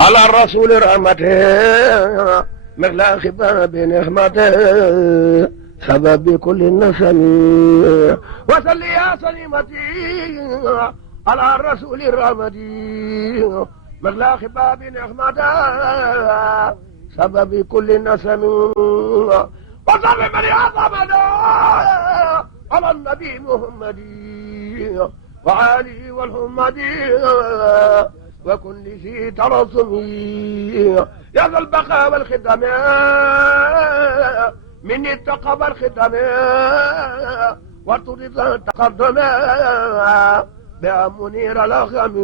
على الرسول رحمته مغلاق باب نعمته سبب كل النسم وصل يا سليمتي على الرسول رحمتي مغلاق باب نعمته سبب كل النسم وصل من يعظمنا على النبي محمد وعلي والحمدي وكل شيء ترسمي يا ذا البقاء والختم مني التقى والختم وتريد التقدم بها منير الأخم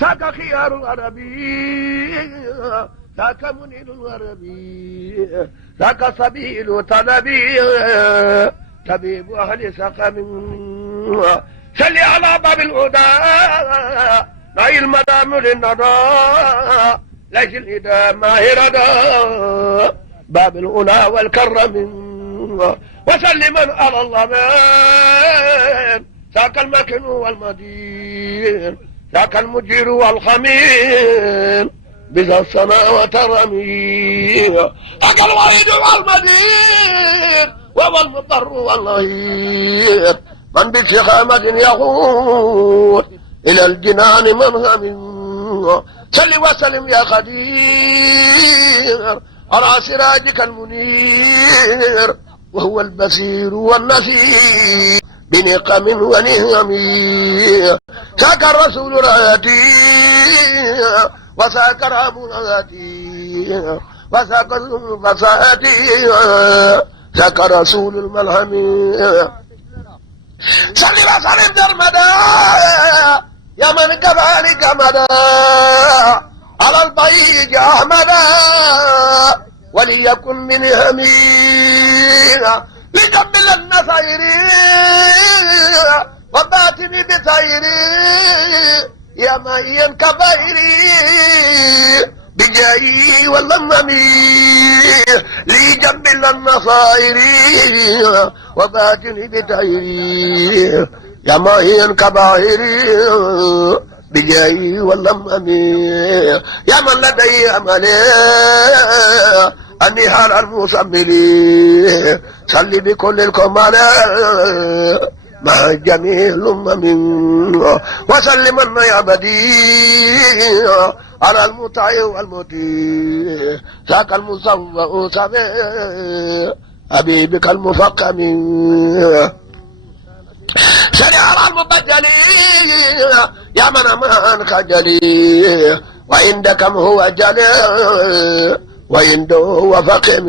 ذاك خيار العربي ذاك منير العربي ذاك سبيل طلبي طبيب أهل سقم صل على باب الهدى ناي المدام للندى ليس الهدى ماهردا باب الأولى والكرم وسلما على الله من ذاك المكن والمدين ذاك المجير والخمير بذا السماء وترمي ذاك الوليد والمدين وهو المضر والظهير من بشخامة يقود إلى الجنان منهم صل وسلم يا قدير على سراجك المنير وهو البصير والنصير بنقم ونهم ساك الرسول راتي وساك رام راتي وساك فساتي ساك رسول الملهم صل وسلم درمدا يا من كذلك مدى على البيج أحمدا وليكن من همينا لجبل النسير وباتني بسير يا مي الكبير بجاي واللممي لجبل النصائر وباتني بسير يا مي الكبير بجاي واللممي يا من لدي أملي النهار المسملي صلي بكل الكمال مع جميع الأمم وسلم يا بديع على المطيع والمطيع ذاك المصوى سبيع حبيبك المفقم سري على المبجل يا من أمان خجلي وعندكم هو جلي وعنده هو فقم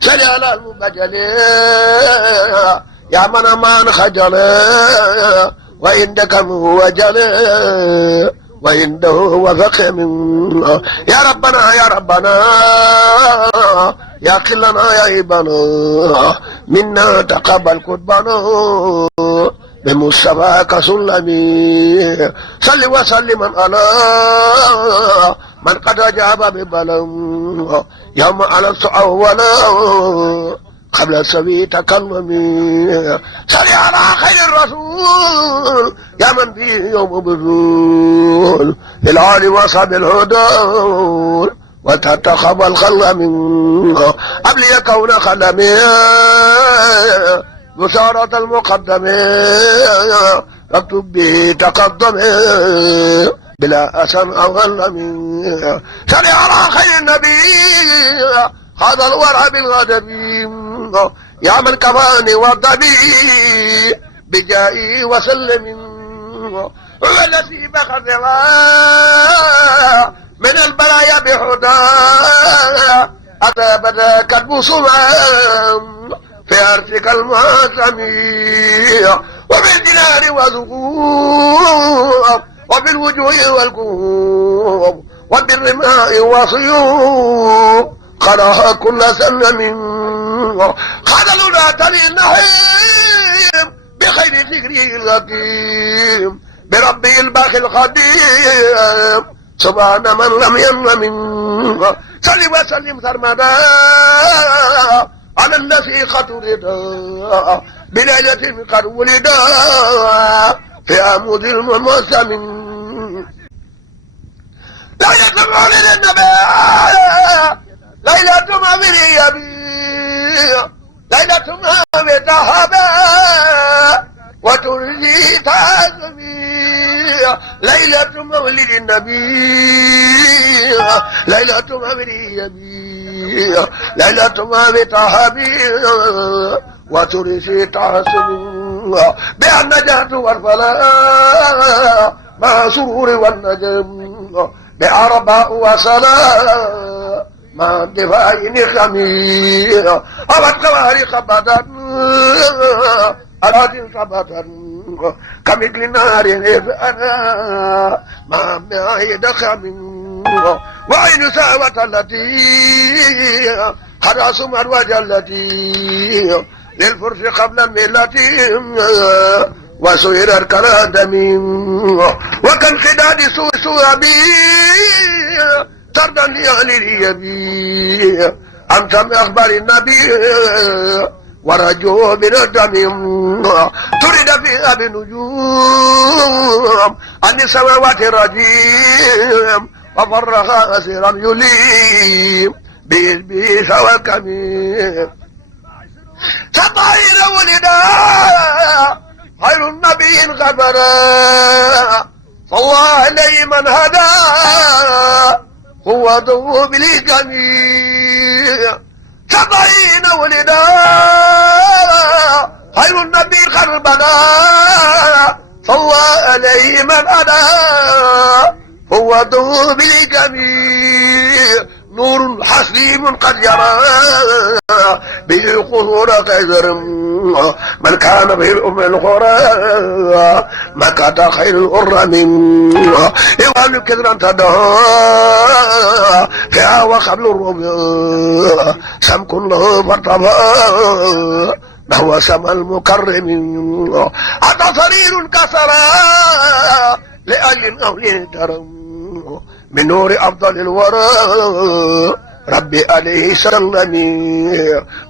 سري على المبجل يا من أمان خجلي وعندكم هو جلي وعنده هو فقم يا ربنا يا ربنا يا كلنا يا ابنا منا تقبل قربنا بمصطفاك سلمي صل وسلم على من قد اجاب ببلم يوم على الصعوبة قبل السبي تكلمي صل على خير الرسول يا من فيه يوم بذول في العالي وصب الهدول وتتخب الخلق منه قبل كون خلمي بشارة المقدم فاكتب به تقدم بلا أسن أو غلم صل على خير النبي هذا الورع بالغدب يا من كفاني وضبي بجائي وسلم هو الذي بخذ من البرايا بحدا أتى بدا كتب صمام في أرضك المعظم وبالدينار وزقوم وبالوجوه والكوم وبالرماء وصيوم قراها كل سلم خذلوا تلي النحيم بخير ذكره الغديم بربي الباقي القديم سبحان من لم ينم صل وسلم سرمدا على الذي قد ولد بليلة قد ولد في عمود المسلم مولد النبي ليلة مولد ليلة مولد تهبى وترجي تعزمي ليلة مولد النبي ليلة مولد النبي ليلة مولد تهبي وترجي تعزمي بأن نجاة والفلاح مع سرور والنجم بعرباء وسلام مع دفاع نخمي أبد خوارق بدن أراد خبطا كمثل نار أنا مع معيد خمي وعين ساوة التي حرس مروج التي للفرس قبل الملة وسير الكلام وكالخداد سوى بي طردا لأهل بي أنت من أخبار النبي ورجوه بالدم تريد فيها بنجوم عن السماوات الرجيم وفرغ أسيرا يليم بإذبه وكميم سطعين ولدا خير النبي غبرا صلى عليه من هدى قوته بالجميع 70 ولدا خير النبي غربنا صلى عليه من هدى قوته بالجميع نور حسيم قد يرى به قصور قيصر من كان به الأم القرى مكة خير الأرى منه يوال كثرا تدعى فيها وقبل الربيع سمك له فارتفع نحو سما المكرم أتى صرير كسرى لأجل الأهل ترم من نور أفضل الورى ربي عليه سلمي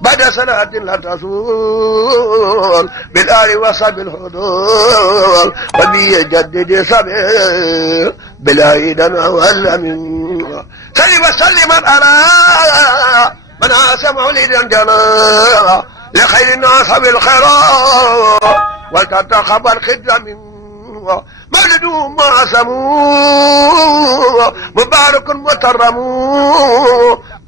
بعد صلاة لا تزول بالآل وصحب الحضور وبي يجدد سبيل بالعيدنا والأمين سلم وسلم على من عاش مولدا جنا لخير الناس بالخيرات ولتتقبل خدمة منه مولده معصمو مبارك مكرم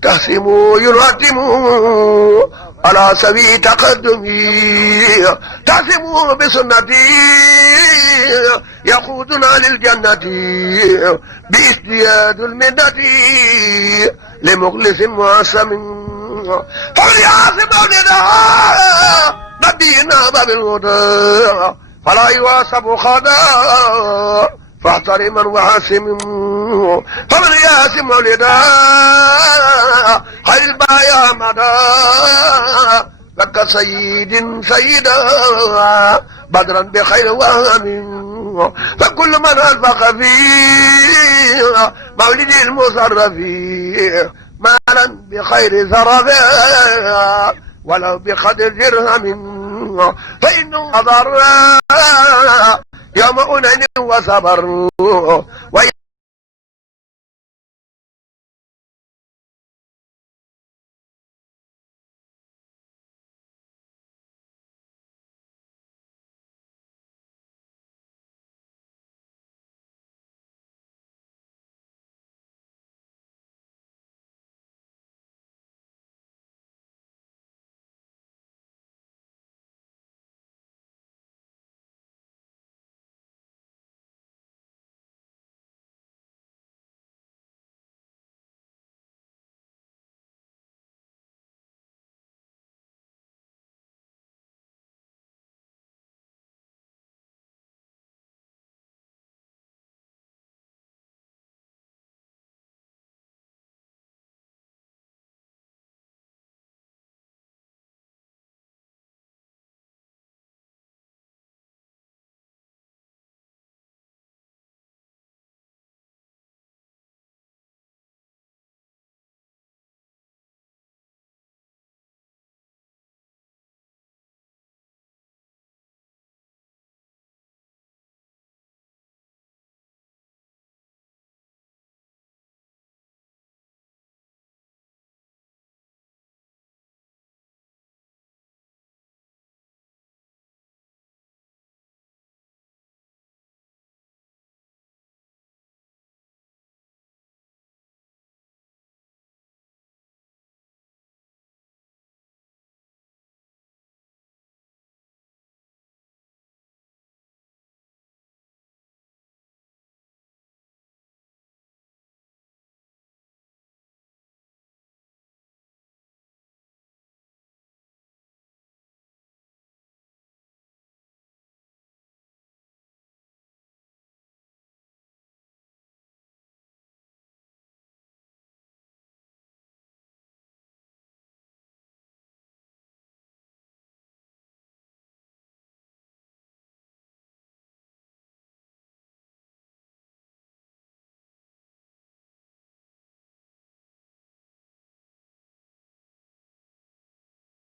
تحسموا يرتموا على سبيل تقدمي تحسموا بسنتي يقودنا للجنة بازدياد المدة لمخلص معصم فليعصم مولده نبينا باب الهدى فلا يواصب خدا فاحترما وعاسم فمن ياسم مولدا خير البايا مدى لك سيد سيدا بدرا بخير وهم فكل من ألفق فيه مولد المصرف مالا بخير ثرفا ولو بقدر درهم فإنه أضر يوم أنين وصبر